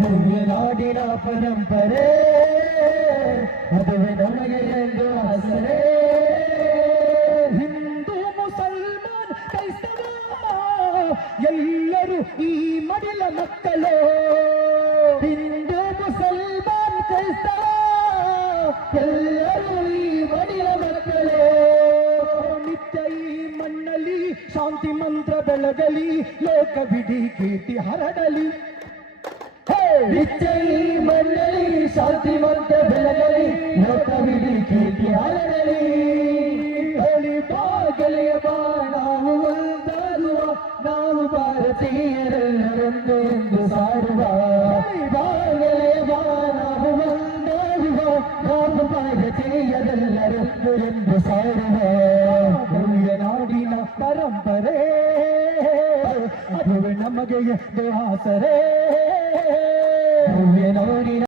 ಭವ್ಯ ನಾಡಿನ ಪರಂಪರೆ ಅದುವೆ ನಮಗೆ ಎಂದು ಆಸರೆ. ಹಿಂದೂ ಮುಸಲ್ಮಾನ್ ಕ್ರೈಸ್ತವ ಎಲ್ಲರೂ ಈ ಮಡಿಲ ಮಕ್ಕಳು. ಹಿಂದೂ ಮುಸಲ್ಮಾನ್ ಕ್ರೈಸ್ತವ ಎಲ್ಲರೂ ಈ ಮಡಿಲ ಮಕ್ಕಳು. ನಿತ್ಯ ಈ ಮಣ್ಣಲ್ಲಿ ಶಾಂತಿ ಮಂತ್ರ ಬೆಳಗಲಿ, ಲೋಕವಿಡೀ ಕೀರ್ತಿ ಹರಡಲಿ. ನಿತ್ಯ ಈ ಮಣ್ಣಲ್ಲಿ ಶಾಂತಿ ಮಂತ್ರ ಬೆಳಗಲಿ, ಲೋಕವಿಡೀ ಕೀರ್ತಿ ಹರಡಲಿ. ಹೇಳಿ ಬಾ ಗೆಳೆಯ ಬಾ ನಾವು ಒಂದಾಗುವ, ನಾವು ಭಾರತೀಯರೆಲ್ಲರೊಂದು ಎಂದು ಸಾರುವ. ಬಾ ಗೆಳೆಯ ಬಾ ನಾವು ಒಂದಾಗುವ, ನಾವು ಭಾರತೀಯರೆಲ್ಲರೊಂದು ಎಂದು ಸಾರುವ. ಭವ್ಯ ನಾಡಿನ ಪರಂಪರೆ ಅದುವೆ ನಮಗೆ ಎಂದು ಆಸರೆ. ಭವ್ಯ ನಾಡಿನ